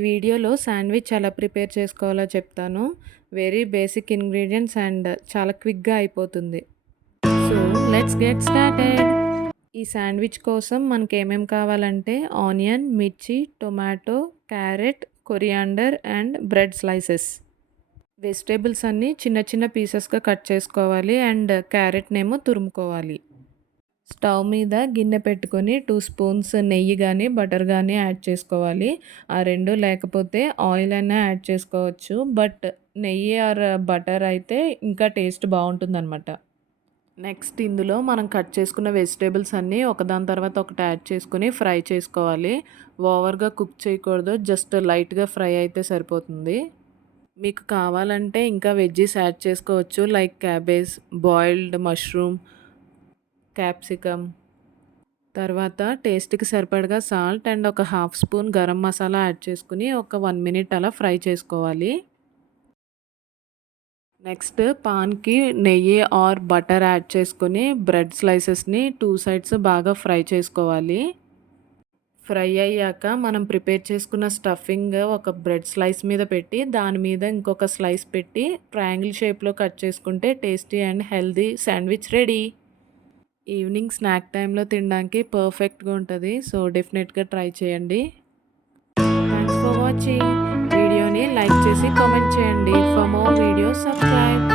వీడియోలో శాండ్విచ్ ఎలా ప్రిపేర్ చేసుకోవాలో చెప్తాను. వెరీ బేసిక్ ఇంగ్రీడియెంట్స్ అండ్ చాలా క్విక్‌గా అయిపోతుంది. So, let's get started. ఈ శాండ్విచ్ కోసం మనకేమేం కావాలంటే ఆనియన్, మిర్చి, tomato, carrot, coriander and bread slices. Vegetables అన్నీ చిన్న చిన్న పీసెస్‌గా కట్ చేసుకోవాలి అండ్ క్యారెట్‌నేమో తురుముకోవాలి. స్టవ్ మీద గిన్నె పెట్టుకొని 2 స్పూన్స్ నెయ్యి గానీ, బటర్ గానీ యాడ్ చేసుకోవాలి. ఆ 2 లేకపోతే ఆయిల్ అయినా యాడ్ చేసుకోవచ్చు. బట్ నెయ్యి ఆర్ బటర్ అయితే ఇంకా టేస్ట్ బావుంటుందనమాట. నెక్స్ట్ ఇందులో మనం కట్ చేసుకున్న వెజిటబుల్స్ అన్నీ ఒకదాని తర్వాత ఒకటి యాడ్ చేసుకొని ఫ్రై చేసుకోవాలి. ఓవర్‌గా కుక్ చేయకూడదు. జస్ట్ లైట్‌గా ఫ్రై అయితే సరిపోతుంది. మీకు కావాలంటే ఇంకా వెజ్జీస్ యాడ్ చేసుకోవచ్చు. Like cabbage, boiled mushroom, capsicum. తర్వాత టేస్ట్‌కి సరిపడగా సాల్ట్ అండ్ ఒక half spoon garam masala add చేసుకొని ఒక 1 మినిట్ అలా ఫ్రై చేసుకోవాలి. నెక్స్ట్ పాన్‌కి నెయ్యి ఆర్ బటర్ యాడ్ చేసుకొని బ్రెడ్ స్లైసెస్‌ని 2 సైడ్స్ బాగా ఫ్రై చేసుకోవాలి. ఫ్రై అయ్యాక మనం ప్రిపేర్ చేసుకున్న స్టఫింగ్ ఒక బ్రెడ్ స్లైస్ మీద పెట్టి దాని మీద ఇంకొక స్లైస్ పెట్టి ట్రయాంగిల్ షేప్‌లో కట్ చేసుకుంటే tasty and healthy sandwich ready. Evening snack టైంలో తినడానికి పర్ఫెక్ట్‌గా ఉంటది. సో, డెఫినెట్‌గా ట్రై చేయండి. Thanks for watching. వీడియోని లైక్ చేసి కామెంట్ చేయండి. For more videos subscribe.